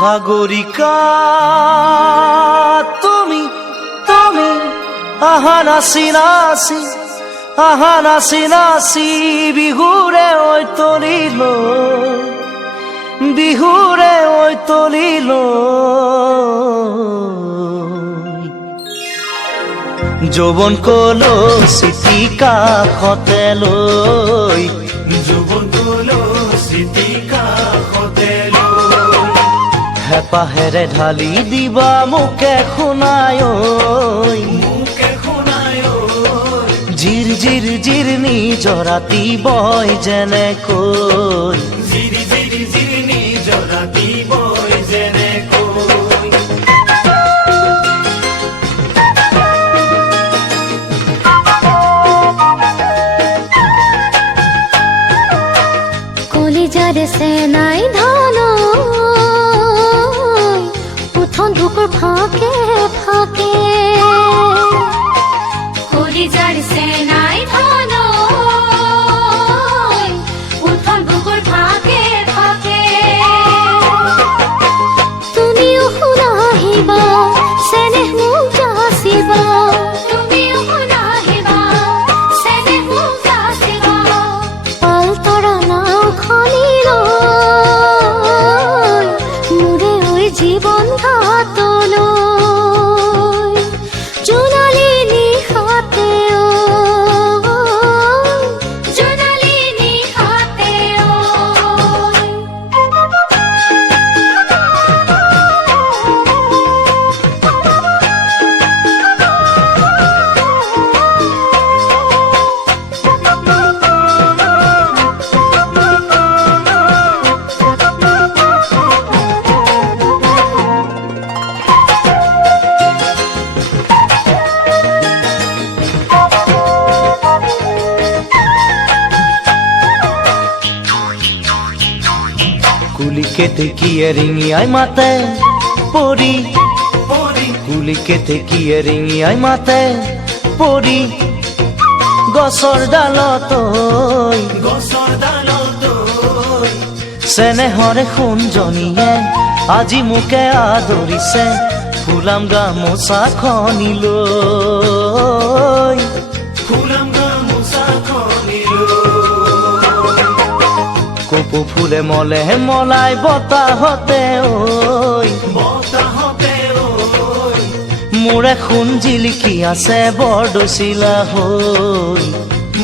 সাগৰিকা তুমি তুমি আহা নাচি নাচি আহা নাচি নাচি বিহুৰে ঐ তলিল বিহুৰে ঐ তলিল যৌবন কলো স্মৃতি কাষতে লৈ যৌবন কলো স্মৃতি কাষতে লৈ হেপাহেৰে ঢালি দিবা মোকে শুনায় জিৰ জিৰ জিৰ নিজৰ ৰাতি বয় যেনেকৈ জিৰি জিৰি জিৰি নিজৰ ৰাতি বয় যেনেকৈ কলিজাৰ চেনাই ধন উঠন বুকুৰ ফাঁকে ফাঁকে কলিজাৰ চেনাই ধন উঠন বুকুৰ ফাঁকে ফাঁকে তুমিও শুনাহিবা চেনেহ মোক যাচিবা তুমিও শুনাহিবা চেনেহ মোক যাচিবা পালতৰা নাওখনিলৈ মোৰে ঐ জীৱন ঘাটলৈ জোনালী নিশাতে জোনালী নিশাতে কুলিকেতে কিয়ে ৰিঙিয়াই মাতে পৰি কুলিকেতে কিয়ে ৰিঙিয়াই মাতে পৰি গছৰ ডালত গছৰ ডালত চেনেহৰে সোণজনীয়ে আজি মোকে আদৰিছে ফুলাম গামোচাখনিলৈ ফুলাম গামোচাখনিলৈ কপৌ ফুলে মলে মলাই বতাহতে ঐ বতাহতে মোৰ এখন জিলিকি আছে বৰদৈচিলা হৈ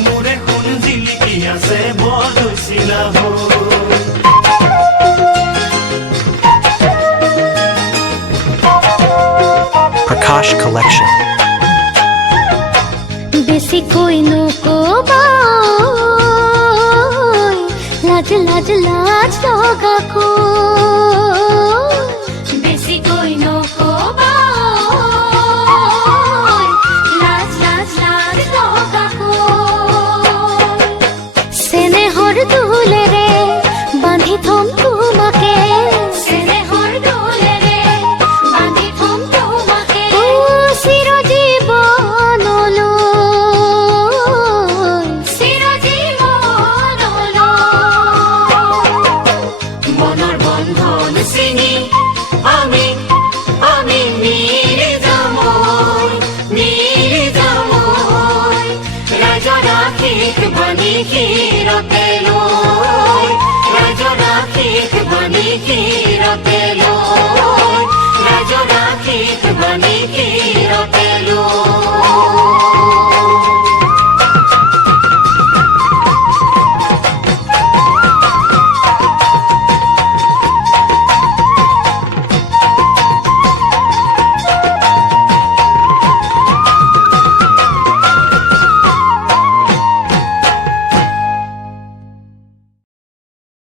মোৰ এখন জিলিকি আছে বৰদৈচিলা হৈ Prakash Collection. বেছিকৈ নকবা লাজ লাজ লাজ লগাকৈ বেছিকৈ নকবা লাজ লাজ লাজ লগাকৈ চেনেহৰ দোলেৰে বান্ধি থম তোমাকে চেনেহৰ দোলেৰে বান্ধি থম তোমাকে চিৰজীৱনলৈ মনৰ বন্ধন চিঙি আমি মিলি যামৈ ৰাজৰ আশীষ বাণী শিৰতে লৈ ৰাজৰ আশীষ বাণী শিৰতে লৈ ৰাজৰ আশীষ বাণী শিৰতে লৈ